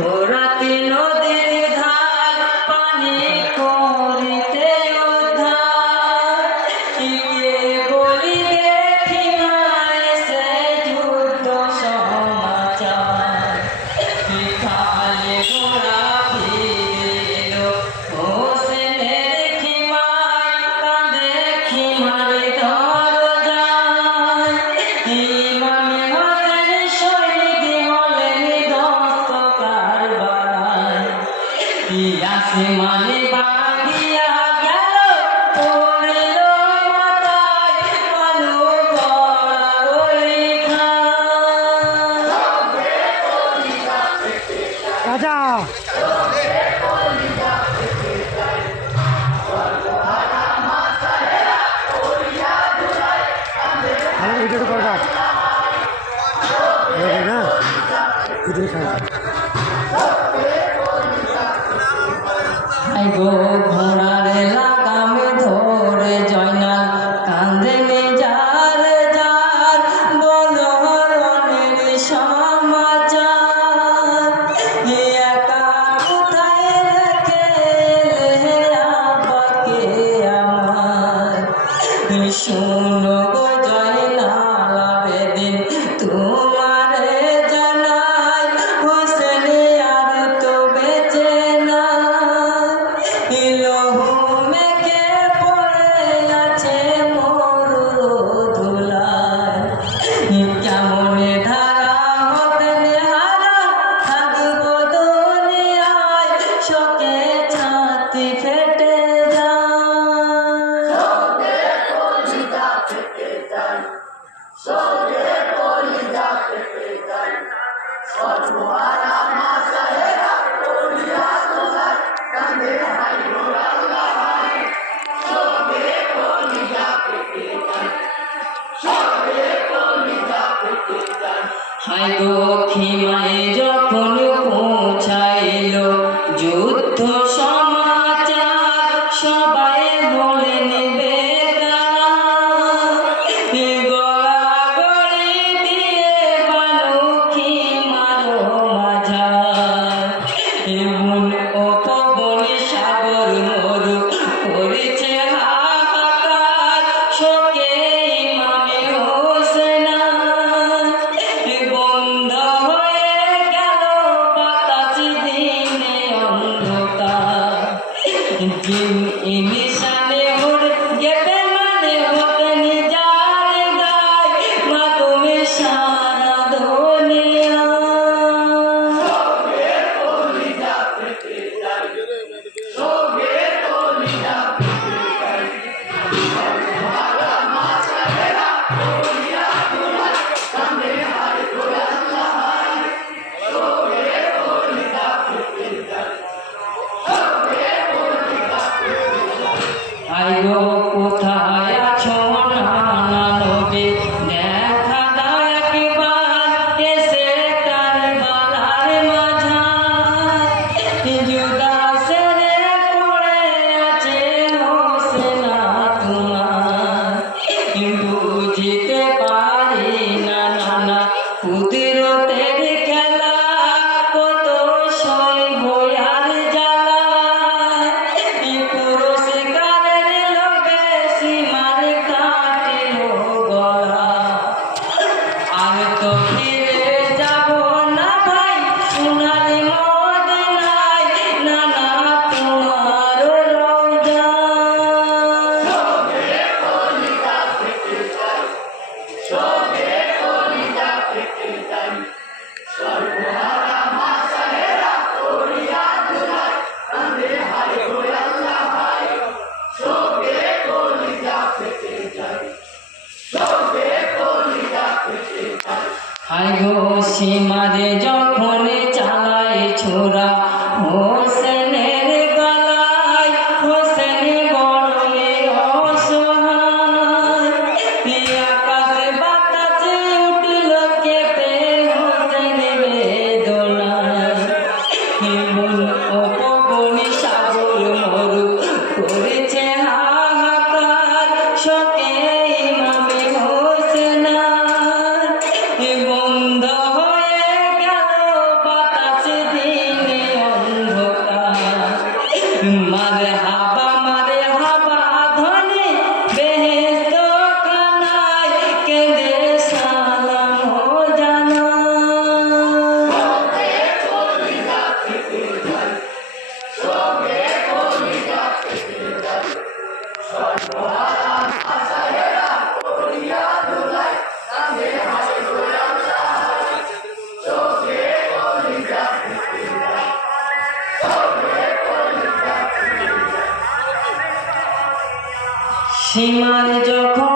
ঘোরাতে নদীর ধার পানি করিতে উদ্ধার কে বলিবে ঠিমায় সে যুদ্ধ সমাচার খালে ঘোড়া ফিরিল হোসেনের খিমায় কাঁদে খিমারে ধর যায় ইমামে হোসেন শহীদ হলেন দস্ত কারবালায় আসমানে ভাঙিয়া গেল পড়ল মাথায় আলো পড়া ওই রাজা ভিডিও করবা না ভিডিও গো ঘোড়ার লাগাম ধরে জয়নাল কান্দে যার যার বলরণের সমাচার একা কোথায় রেখে আবাকে আমার শুনো গো জয়নাল আবেদিন তোমারে জানাই হোসেন আর তো বেঁচে না লহু মেঘে পড়ে আছে মরুর ধুলায় কেমনে ধারা হতেন হারা থাকব দুনিয়ায় শোকে ছাতি ফেটে হায় গো খিমায় যখন পৌঁছাইল যুদ্ধ সমাচার সবাই বলে নেবে গড়াগড়ি দিয়ে বালু খিমারো মাঝার এমন অপবন সাগর মরু করেছে হাহাকার শোকে ইমামে হোসেন বন্ধ হয়ে গেল বাতাস দিনে অন্ধকার দিন নিশানে উড় গেবে মানে হতেন যার গায় মা তুমি সারা দুনিয়া আইগো কোথায় আছো নানা নবী দেখা দাও একবার এসে কারবালার মাঝায় জুদাসের পড়ে আছে হোসেন তোমার বুঝিতে পারি না নানা কুদরতের খেলা কত সইব আর জ্বালা পুরস্কারের লোভে সীমার কাটিল গলা আর তো ফিরে যাব না ভাই সোনার মদিনায় নানা তোমার রওজা হায় গো সীমারে যখন চালায় ছোড়া হোসেনের গলায় হোসেন গরমে অসহায় আকাশে বাতাসে উঠল কেঁপে হোসেন বেদনায় এমন অপবনী সাগর মরু করেছে হাহাকার শোকে ইমামে হোসেন বন্ধ হয়ে সীমার যখন